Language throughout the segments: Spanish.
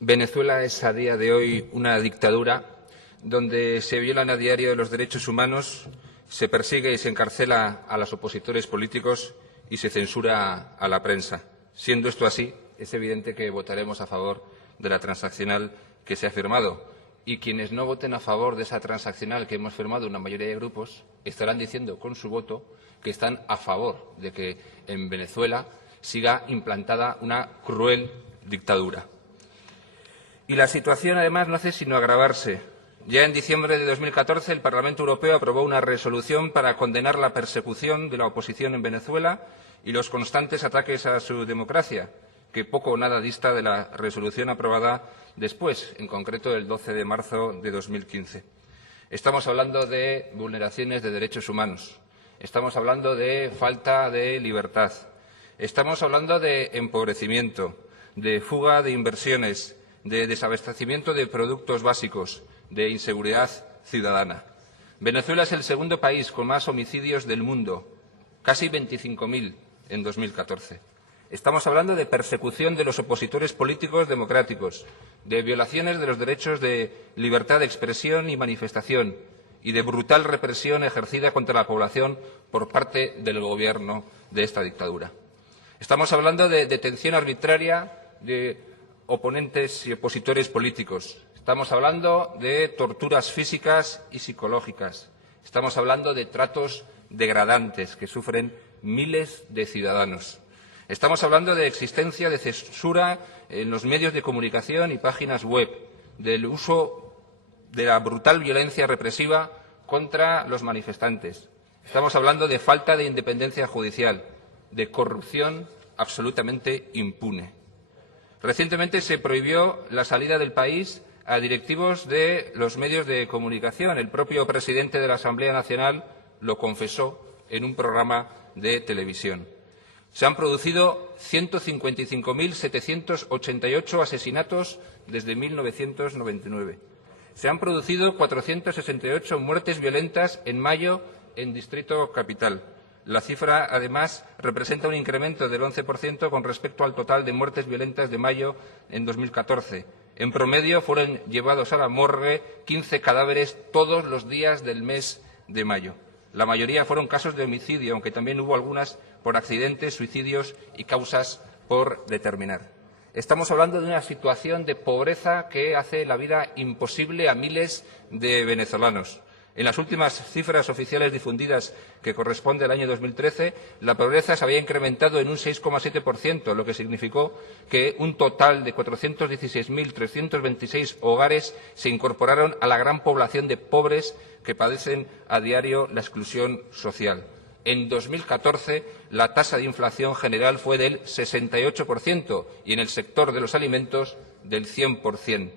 Venezuela es a día de hoy una dictadura donde se violan a diario los derechos humanos, se persigue y se encarcela a los opositores políticos y se censura a la prensa. Siendo esto así, es evidente que votaremos a favor de la transaccional que se ha firmado. Y quienes no voten a favor de esa transaccional que hemos firmado una mayoría de grupos estarán diciendo con su voto que están a favor de que en Venezuela siga implantada una cruel dictadura. Y la situación, además, no hace sino agravarse. Ya en diciembre de 2014 el Parlamento Europeo aprobó una resolución para condenar la persecución de la oposición en Venezuela y los constantes ataques a su democracia, que poco o nada dista de la resolución aprobada después, en concreto el 12 de marzo de 2015. Estamos hablando de vulneraciones de derechos humanos, estamos hablando de falta de libertad, estamos hablando de empobrecimiento, de fuga de inversiones, de desabastecimiento de productos básicos, de inseguridad ciudadana. Venezuela es el segundo país con más homicidios del mundo, casi 25.000 en 2014. Estamos hablando de persecución de los opositores políticos democráticos, de violaciones de los derechos de libertad de expresión y manifestación y de brutal represión ejercida contra la población por parte del gobierno de esta dictadura. Estamos hablando de detención arbitraria de oponentes y opositores políticos. Estamos hablando de torturas físicas y psicológicas. Estamos hablando de tratos degradantes que sufren miles de ciudadanos. Estamos hablando de existencia de censura en los medios de comunicación y páginas web, del uso de la brutal violencia represiva contra los manifestantes. Estamos hablando de falta de independencia judicial, de corrupción absolutamente impune. Recientemente se prohibió la salida del país a directivos de los medios de comunicación. El propio presidente de la Asamblea Nacional lo confesó en un programa de televisión. Se han producido 155.788 asesinatos desde 1999. Se han producido 468 muertes violentas en mayo en Distrito Capital. La cifra, además, representa un incremento del 11% con respecto al total de muertes violentas de mayo en 2014. En promedio, fueron llevados a la morgue 15 cadáveres todos los días del mes de mayo. La mayoría fueron casos de homicidio, aunque también hubo algunas por accidentes, suicidios y causas por determinar. Estamos hablando de una situación de pobreza que hace la vida imposible a miles de venezolanos. En las últimas cifras oficiales difundidas, que corresponde al año 2013, la pobreza se había incrementado en un 6,7%, lo que significó que un total de 416.326 hogares se incorporaron a la gran población de pobres que padecen a diario la exclusión social. En 2014, la tasa de inflación general fue del 68% y en el sector de los alimentos del 100%.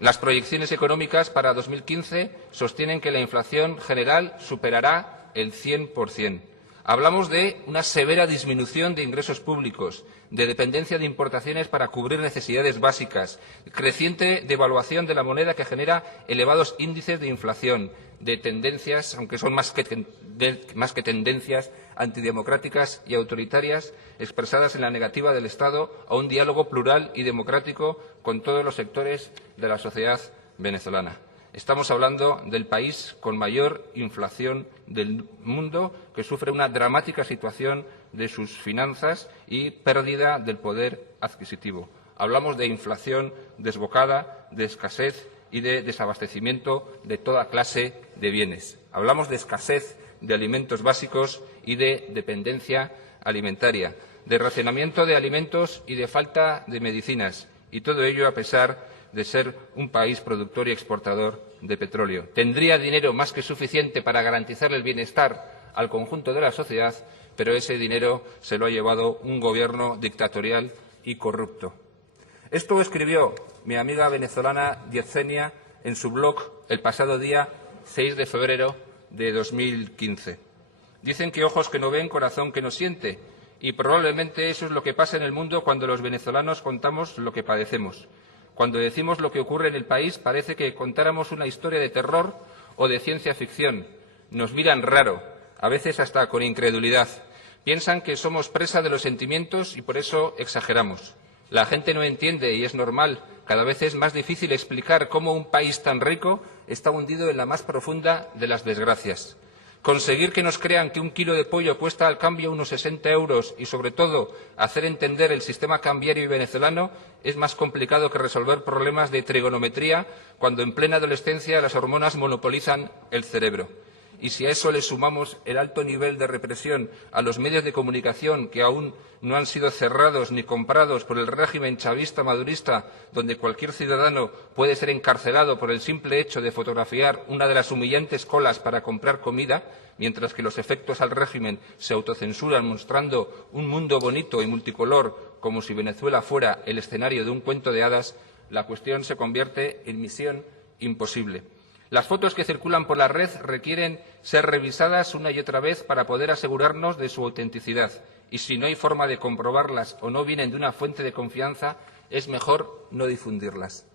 Las proyecciones económicas para 2015 sostienen que la inflación general superará el 100%. Hablamos de una severa disminución de ingresos públicos, de dependencia de importaciones para cubrir necesidades básicas, creciente devaluación de la moneda que genera elevados índices de inflación, de tendencias, aunque son más que tendencias antidemocráticas y autoritarias, expresadas en la negativa del Estado a un diálogo plural y democrático con todos los sectores de la sociedad venezolana. Estamos hablando del país con mayor inflación del mundo, que sufre una dramática situación de sus finanzas y pérdida del poder adquisitivo. Hablamos de inflación desbocada, de escasez y de desabastecimiento de toda clase de bienes. Hablamos de escasez de alimentos básicos y de dependencia alimentaria, de racionamiento de alimentos y de falta de medicinas, y todo ello a pesar de ser un país productor y exportador de petróleo. Tendría dinero más que suficiente para garantizar el bienestar al conjunto de la sociedad, pero ese dinero se lo ha llevado un gobierno dictatorial y corrupto. Esto escribió mi amiga venezolana Yesenia en su blog el pasado día 6 de febrero de 2015. Dicen que ojos que no ven, corazón que no siente, y probablemente eso es lo que pasa en el mundo cuando los venezolanos contamos lo que padecemos. Cuando decimos lo que ocurre en el país parece que contáramos una historia de terror o de ciencia ficción. Nos miran raro, a veces hasta con incredulidad. Piensan que somos presa de los sentimientos y por eso exageramos. La gente no entiende, y es normal. Cada vez es más difícil explicar cómo un país tan rico está hundido en la más profunda de las desgracias. Conseguir que nos crean que un kilo de pollo cuesta al cambio unos 60 euros y, sobre todo, hacer entender el sistema cambiario venezolano es más complicado que resolver problemas de trigonometría cuando en plena adolescencia las hormonas monopolizan el cerebro. Y si a eso le sumamos el alto nivel de represión a los medios de comunicación que aún no han sido cerrados ni comprados por el régimen chavista madurista, donde cualquier ciudadano puede ser encarcelado por el simple hecho de fotografiar una de las humillantes colas para comprar comida, mientras que los efectos al régimen se autocensuran mostrando un mundo bonito y multicolor como si Venezuela fuera el escenario de un cuento de hadas, la cuestión se convierte en misión imposible. Las fotos que circulan por la red requieren ser revisadas una y otra vez para poder asegurarnos de su autenticidad. Y si no hay forma de comprobarlas o no vienen de una fuente de confianza, es mejor no difundirlas.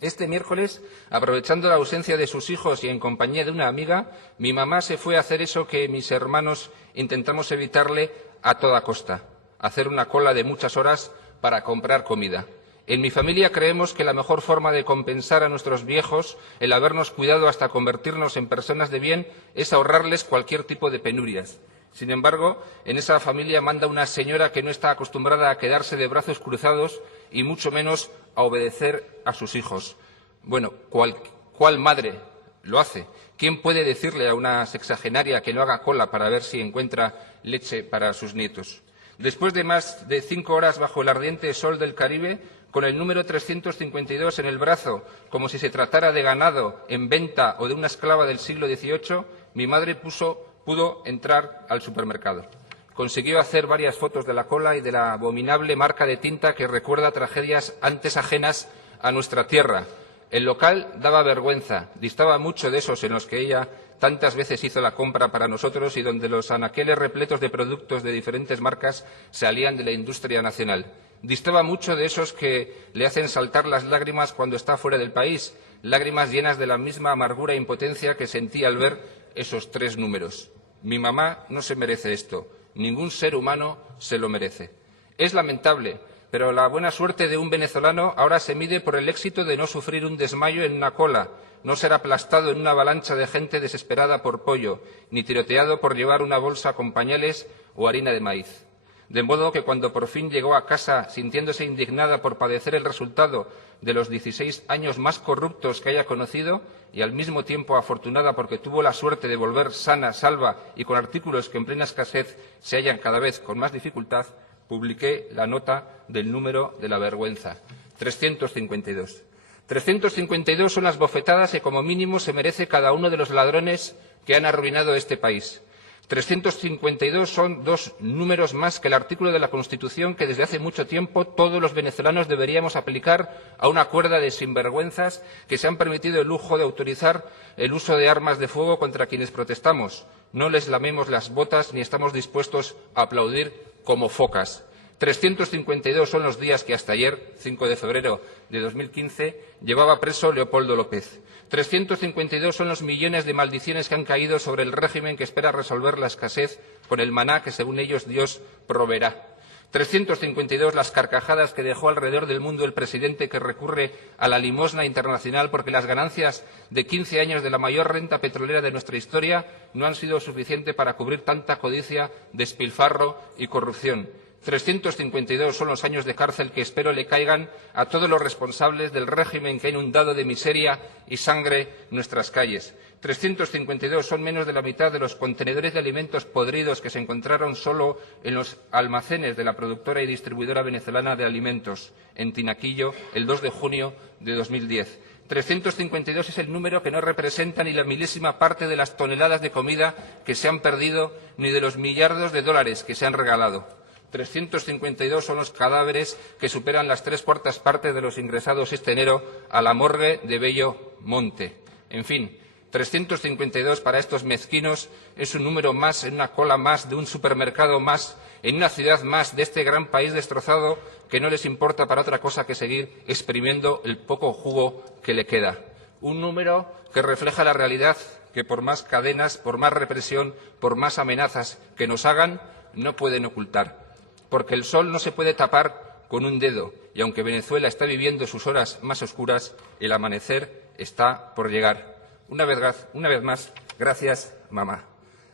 Este miércoles, aprovechando la ausencia de sus hijos y en compañía de una amiga, mi mamá se fue a hacer eso que mis hermanos intentamos evitarle a toda costa: hacer una cola de muchas horas para comprar comida. En mi familia creemos que la mejor forma de compensar a nuestros viejos el habernos cuidado hasta convertirnos en personas de bien es ahorrarles cualquier tipo de penurias. Sin embargo, en esa familia manda una señora que no está acostumbrada a quedarse de brazos cruzados y mucho menos a obedecer a sus hijos. Bueno, ¿cuál madre lo hace? ¿Quién puede decirle a una sexagenaria que no haga cola para ver si encuentra leche para sus nietos? Después de más de 5 horas bajo el ardiente sol del Caribe, con el número 352 en el brazo, como si se tratara de ganado en venta o de una esclava del siglo XVIII, mi madre pudo entrar al supermercado. Consiguió hacer varias fotos de la cola y de la abominable marca de tinta que recuerda tragedias antes ajenas a nuestra tierra. El local daba vergüenza, distaba mucho de esos en los que ella tantas veces hizo la compra para nosotros y donde los anaqueles repletos de productos de diferentes marcas salían de la industria nacional. Distaba mucho de esos que le hacen saltar las lágrimas cuando está fuera del país, lágrimas llenas de la misma amargura e impotencia que sentí al ver esos 3 números. Mi mamá no se merece esto, ningún ser humano se lo merece. Es lamentable, pero la buena suerte de un venezolano ahora se mide por el éxito de no sufrir un desmayo en una cola, no ser aplastado en una avalancha de gente desesperada por pollo, ni tiroteado por llevar una bolsa con pañales o harina de maíz. De modo que cuando por fin llegó a casa sintiéndose indignada por padecer el resultado de los 16 años más corruptos que haya conocido y al mismo tiempo afortunada porque tuvo la suerte de volver sana, salva y con artículos que en plena escasez se hallan cada vez con más dificultad, publiqué la nota del número de la vergüenza, 352. 352 son las bofetadas que como mínimo se merece cada uno de los ladrones que han arruinado este país. 352 son 2 números más que el artículo de la Constitución que desde hace mucho tiempo todos los venezolanos deberíamos aplicar a una cuerda de sinvergüenzas que se han permitido el lujo de autorizar el uso de armas de fuego contra quienes protestamos. No les lamemos las botas ni estamos dispuestos a aplaudir como focas. 352 son los días que hasta ayer, 5 de febrero de 2015, llevaba preso Leopoldo López. 352 son los millones de maldiciones que han caído sobre el régimen que espera resolver la escasez con el maná que, según ellos, Dios proveerá. 352 las carcajadas que dejó alrededor del mundo el presidente que recurre a la limosna internacional porque las ganancias de 15 años de la mayor renta petrolera de nuestra historia no han sido suficientes para cubrir tanta codicia, despilfarro y corrupción. 352 son los años de cárcel que espero le caigan a todos los responsables del régimen que ha inundado de miseria y sangre nuestras calles. 352 son menos de la mitad de los contenedores de alimentos podridos que se encontraron solo en los almacenes de la productora y distribuidora venezolana de alimentos, en Tinaquillo, el 2 de junio de 2010. 352 es el número que no representa ni la milésima parte de las toneladas de comida que se han perdido ni de los millardos de dólares que se han regalado. 352 son los cadáveres que superan las 3/4 partes de los ingresados este enero a la morgue de Bello Monte. En fin, 352 para estos mezquinos es un número más en una cola más de un supermercado más, en una ciudad más de este gran país destrozado que no les importa para otra cosa que seguir exprimiendo el poco jugo que le queda. Un número que refleja la realidad que por más cadenas, por más represión, por más amenazas que nos hagan, no pueden ocultar. Porque el sol no se puede tapar con un dedo, y aunque Venezuela está viviendo sus horas más oscuras, el amanecer está por llegar. Una vez más, gracias, mamá.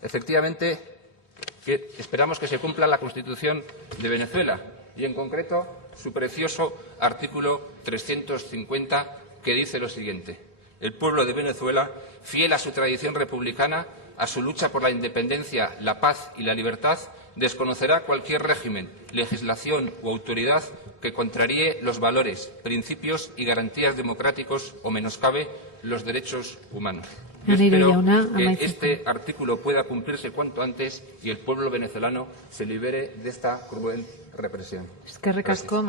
Efectivamente, esperamos que se cumpla la Constitución de Venezuela y, en concreto, su precioso artículo 350, que dice lo siguiente: el pueblo de Venezuela, fiel a su tradición republicana, a su lucha por la independencia, la paz y la libertad, desconocerá cualquier régimen, legislación u autoridad que contraríe los valores, principios y garantías democráticos o menoscabe los derechos humanos. Yo espero que este artículo pueda cumplirse cuanto antes y el pueblo venezolano se libere de esta cruel represión. Eskerrik asko.